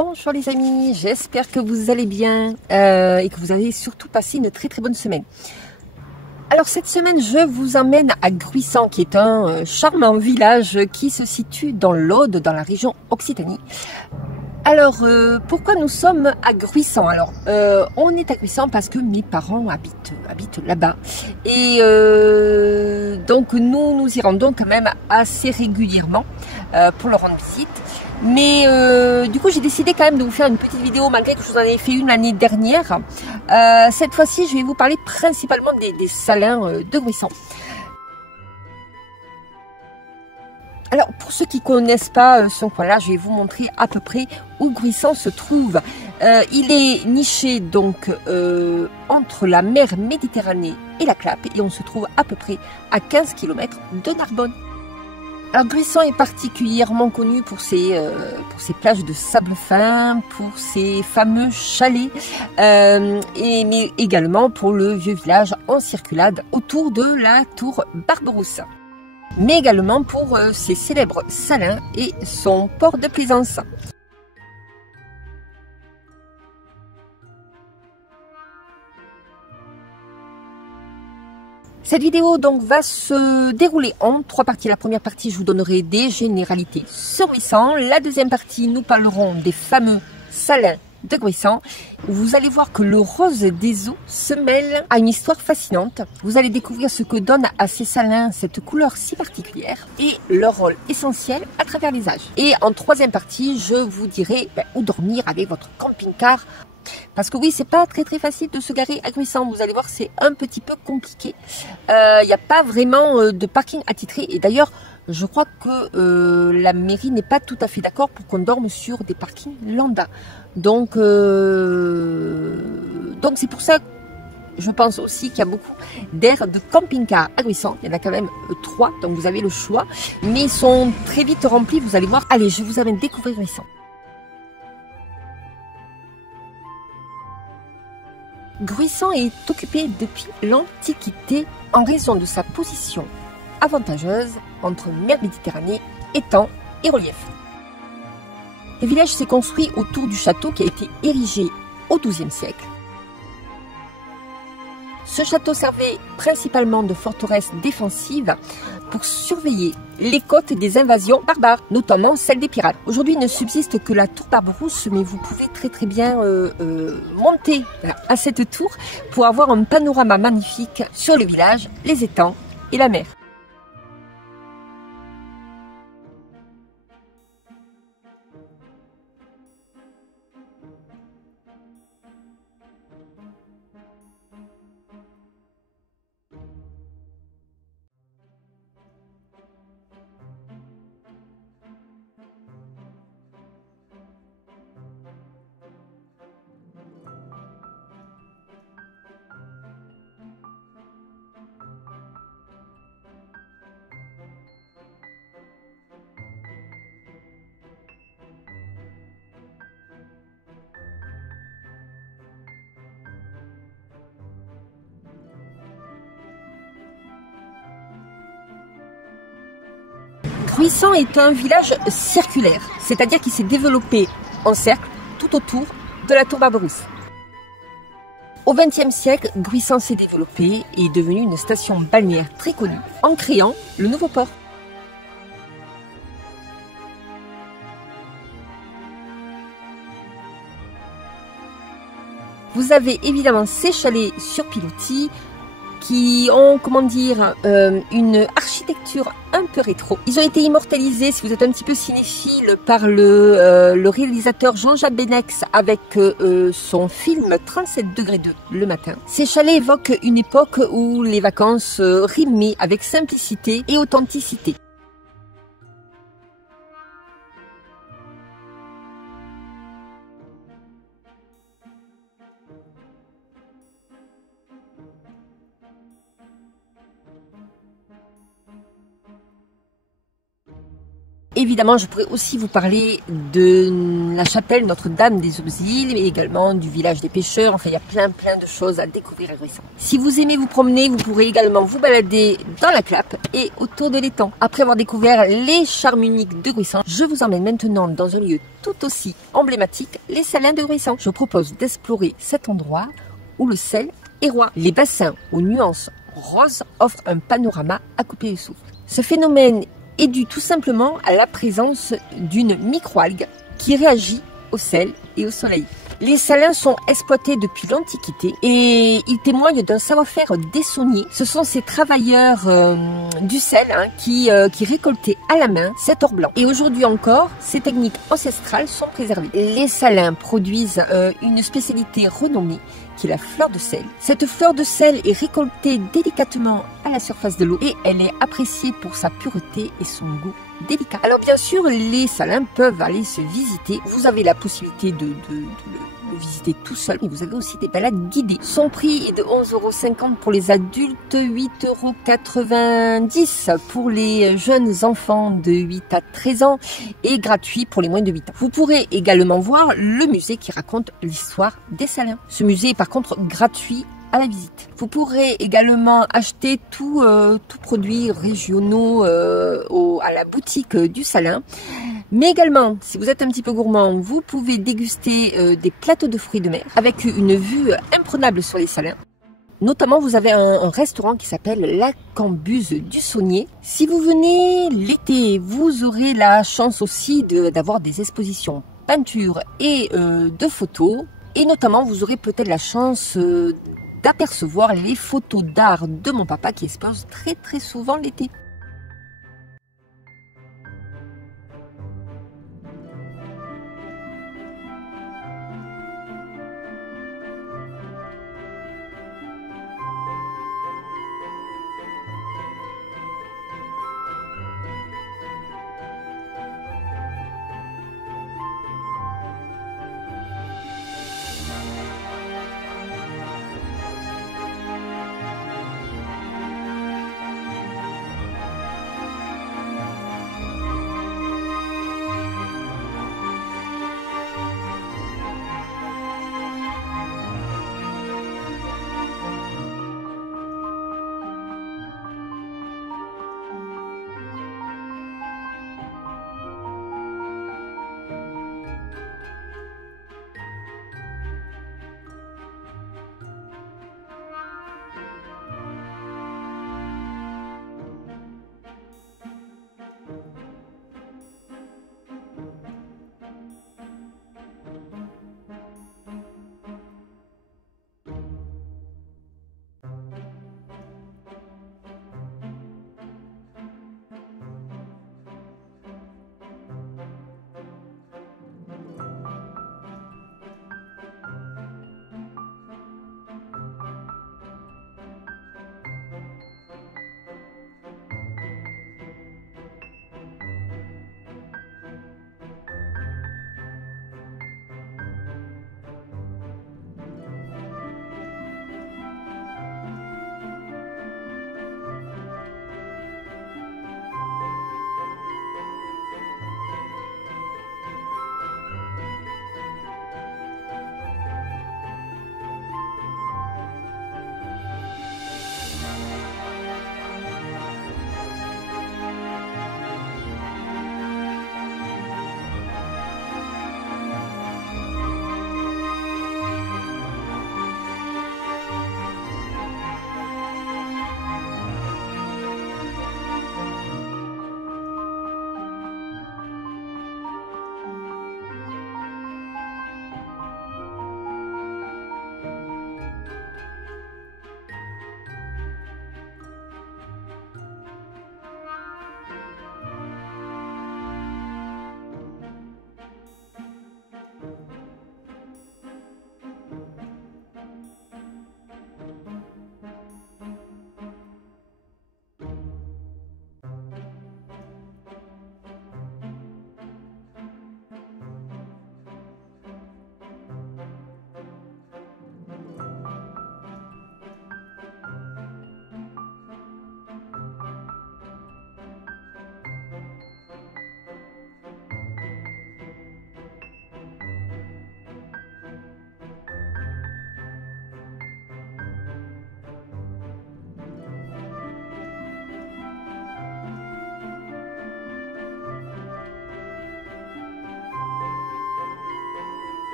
Bonjour les amis, j'espère que vous allez bien et que vous avez surtout passé une très bonne semaine. Alors cette semaine, je vous emmène à Gruissant, qui est un charmant village qui se situe dans l'Aude, dans la région Occitanie. Alors, pourquoi nous sommes à Gruissant? Alors, on est à Gruissant parce que mes parents habitent là-bas. Et donc, nous y rendons quand même assez régulièrement pour leur rendre visite. Mais du coup, j'ai décidé quand même de vous faire une petite vidéo, malgré que je vous en ai fait une l'année dernière. Cette fois-ci, je vais vous parler principalement des salins de Gruissant. Alors, pour ceux qui ne connaissent pas ce coin-là, je vais vous montrer à peu près où Gruissant se trouve. Il est niché donc entre la mer Méditerranée et la Clappe, et on se trouve à peu près à 15 km de Narbonne. Alors, Gruissant est particulièrement connu pour ses plages de sable fin, pour ses fameux chalets, mais également pour le vieux village en circulade autour de la tour Barberousse, mais également pour ses célèbres salins et son port de plaisance. Cette vidéo donc va se dérouler en 3 parties. La première partie, je vous donnerai des généralités sur Gruissant. La deuxième partie, nous parlerons des fameux salins de Gruissant. Vous allez voir que le rose des eaux se mêle à une histoire fascinante. Vous allez découvrir ce que donne à ces salins cette couleur si particulière et leur rôle essentiel à travers les âges. Et en troisième partie, je vous dirai où dormir avec votre camping-car. Parce que oui, c'est pas très facile de se garer à Gruissant. Vous allez voir, c'est un petit peu compliqué. Il n'y a pas vraiment de parking attitré. Et d'ailleurs, je crois que la mairie n'est pas tout à fait d'accord pour qu'on dorme sur des parkings lambda. Donc c'est pour ça que je pense aussi qu'il y a beaucoup d'aires de camping-car à Gruissant. Il y en a quand même 3, donc vous avez le choix. Mais ils sont très vite remplis, vous allez voir. Allez, je vous amène découvrir Gruissant. Gruissant est occupé depuis l'Antiquité en raison de sa position avantageuse entre mer Méditerranée, étang et relief. Le village s'est construit autour du château qui a été érigé au XIIe siècle. Ce château servait principalement de forteresse défensive pour surveiller les côtes des invasions barbares, notamment celles des pirates. Aujourd'hui, il ne subsiste que la tour Barberousse, mais vous pouvez très bien monter à cette tour pour avoir un panorama magnifique sur le village, les étangs et la mer. Gruissant est un village circulaire, c'est-à-dire qu'il s'est développé en cercle tout autour de la tour Barberousse. Au XXe siècle, Gruissant s'est développé et est devenu une station balnéaire très connue en créant le nouveau port. Vous avez évidemment ces chalets sur pilotis qui ont, une architecture un peu rétro. Ils ont été immortalisés, si vous êtes un petit peu cinéphile, par le réalisateur Jean-Jacques Benex avec son film 37°2 le matin. Ces chalets évoquent une époque où les vacances rimaient avec simplicité et authenticité. Évidemment, je pourrais aussi vous parler de la chapelle Notre-Dame des Auxils, mais également du village des pêcheurs. Enfin, il y a plein de choses à découvrir à Gruissan. Si vous aimez vous promener, vous pourrez également vous balader dans la Clappe et autour de l'étang. Après avoir découvert les charmes uniques de Gruissan, je vous emmène maintenant dans un lieu tout aussi emblématique, les Salins de Gruissan. Je vous propose d'explorer cet endroit où le sel est roi. Les bassins aux nuances roses offrent un panorama à couper le souffle. Ce phénomène est dû tout simplement à la présence d'une microalgue qui réagit au sel et au soleil. Les salins sont exploités depuis l'Antiquité et ils témoignent d'un savoir-faire d'essonnier. Ce sont ces travailleurs du sel qui récoltaient à la main cet or blanc. Et aujourd'hui encore, ces techniques ancestrales sont préservées. Les salins produisent une spécialité renommée qui est la fleur de sel. Cette fleur de sel est récoltée délicatement à la surface de l'eau et elle est appréciée pour sa pureté et son goût délicat. Alors bien sûr, les salins peuvent aller se visiter. Vous avez la possibilité de le visiter tout seul, mais vous avez aussi des balades guidées. Son prix est de 11,50 € pour les adultes, 8,90 € pour les jeunes enfants de 8 à 13 ans et gratuit pour les moins de 8 ans. Vous pourrez également voir le musée qui raconte l'histoire des salins. Ce musée est par contre gratuit à la visite. Vous pourrez également acheter tout produits régionaux à la boutique du Salin. Mais également, si vous êtes un petit peu gourmand, vous pouvez déguster des plateaux de fruits de mer avec une vue imprenable sur les Salins. Notamment, vous avez un restaurant qui s'appelle La Cambuse du Saunier. Si vous venez l'été, vous aurez la chance aussi d'avoir des expositions peinture et de photos. Et notamment, vous aurez peut-être la chance d'apercevoir les photos d'art de mon papa qui expose très souvent l'été.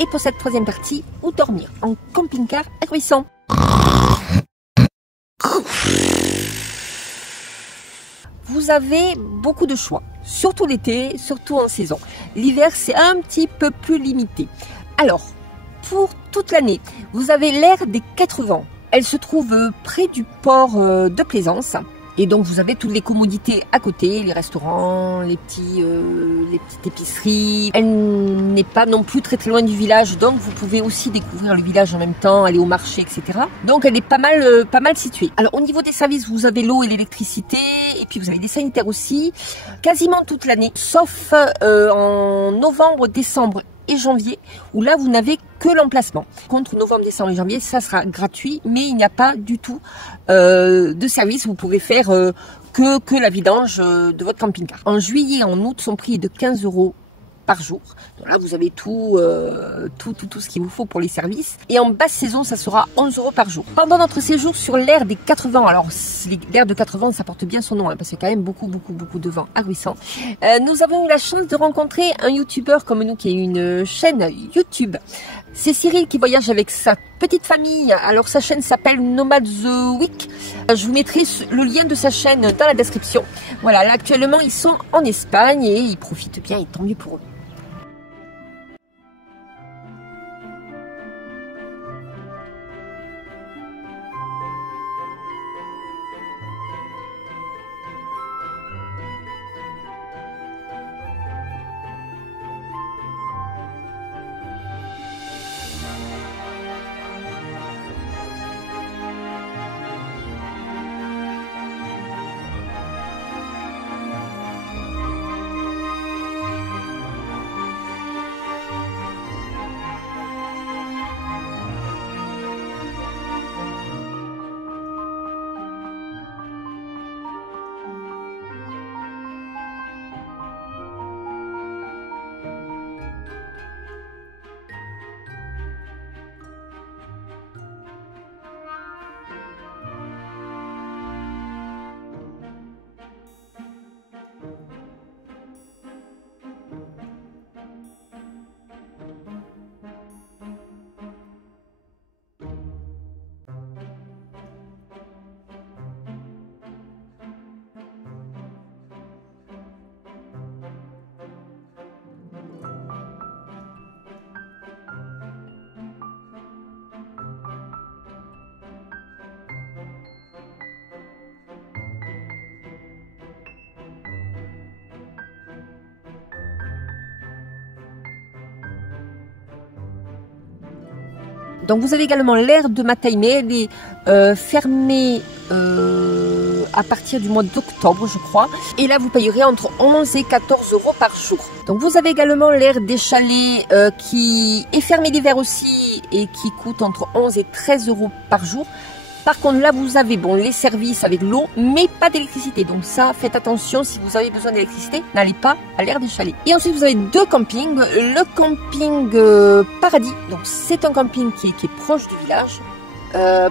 Et pour cette troisième partie, où dormir en camping-car à Gruissan. Vous avez beaucoup de choix, surtout l'été, surtout en saison. L'hiver, c'est un petit peu plus limité. Alors, pour toute l'année, vous avez l'aire des 4 vents. Elle se trouve près du port de Plaisance. Et donc, vous avez toutes les commodités à côté, les restaurants, les petites épiceries. Elle n'est pas non plus très très loin du village, donc vous pouvez aussi découvrir le village en même temps, aller au marché, etc. Donc, elle est pas mal située. Alors, au niveau des services, vous avez l'eau et l'électricité, et puis vous avez des sanitaires aussi, quasiment toute l'année, sauf en novembre, décembre et janvier, où là vous n'avez que l'emplacement. Contre novembre, décembre et janvier, ça sera gratuit, mais il n'y a pas du tout de service. Vous pouvez faire que la vidange de votre camping-car. En juillet et en août, son prix est de 15 € par jour. Donc là, vous avez tout ce qu'il vous faut pour les services. Et en basse saison, ça sera 11 € par jour. Pendant notre séjour sur l'aire des 4 vents, alors l'aire de 4 vents, ça porte bien son nom, hein, parce qu'il y a quand même beaucoup de vent à Gruissan. Nous avons eu la chance de rencontrer un youtubeur comme nous qui a une chaîne YouTube. C'est Cyril qui voyage avec sa petite famille. Alors sa chaîne s'appelle Nomad The Week. Je vous mettrai le lien de sa chaîne dans la description. Voilà, là actuellement ils sont en Espagne et ils profitent bien et tant mieux pour eux. Donc vous avez également l'aire de Mataimé, elle est fermée à partir du mois d'octobre je crois. Et là vous payerez entre 11 et 14 € par jour. Donc vous avez également l'aire des chalets qui est fermée l'hiver aussi et qui coûte entre 11 et 13 € par jour. Par contre, là, vous avez les services avec l'eau, mais pas d'électricité. Donc ça, faites attention, si vous avez besoin d'électricité, n'allez pas à l'aire des chalets. Et ensuite, vous avez 2 campings. Le camping Paradis, donc c'est un camping qui est proche du village.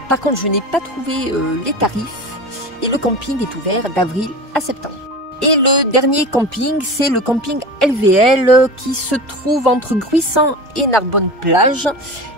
Par contre, je n'ai pas trouvé les tarifs. Et le camping est ouvert d'avril à septembre. Et le dernier camping, c'est le camping LVL qui se trouve entre Gruissan et Narbonne-Plage.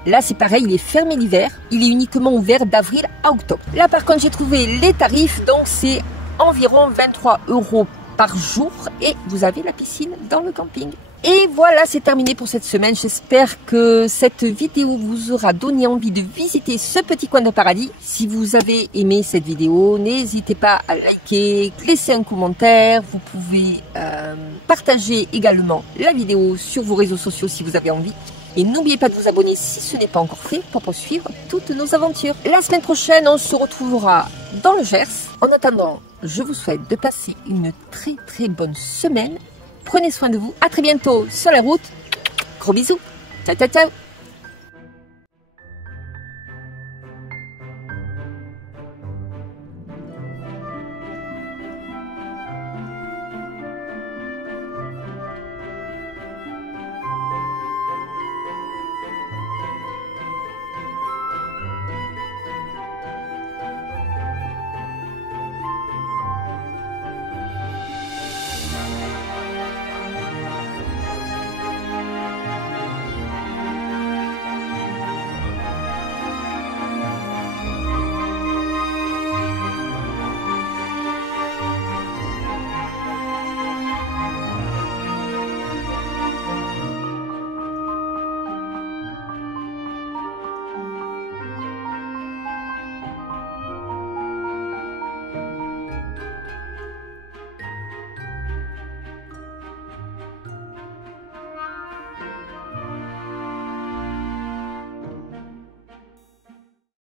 Là, c'est pareil, il est fermé l'hiver. Il est uniquement ouvert d'avril à octobre. Là, par contre, j'ai trouvé les tarifs. Donc, c'est environ 23 € par jour. Et vous avez la piscine dans le camping. Et voilà, c'est terminé pour cette semaine. J'espère que cette vidéo vous aura donné envie de visiter ce petit coin de paradis. Si vous avez aimé cette vidéo, n'hésitez pas à liker, laisser un commentaire. Vous pouvez partager également la vidéo sur vos réseaux sociaux si vous avez envie. Et n'oubliez pas de vous abonner si ce n'est pas encore fait pour poursuivre toutes nos aventures. La semaine prochaine, on se retrouvera dans le Gers. En attendant, je vous souhaite de passer une très très bonne semaine. Prenez soin de vous. À très bientôt sur la route. Gros bisous. Ciao, ciao, ciao.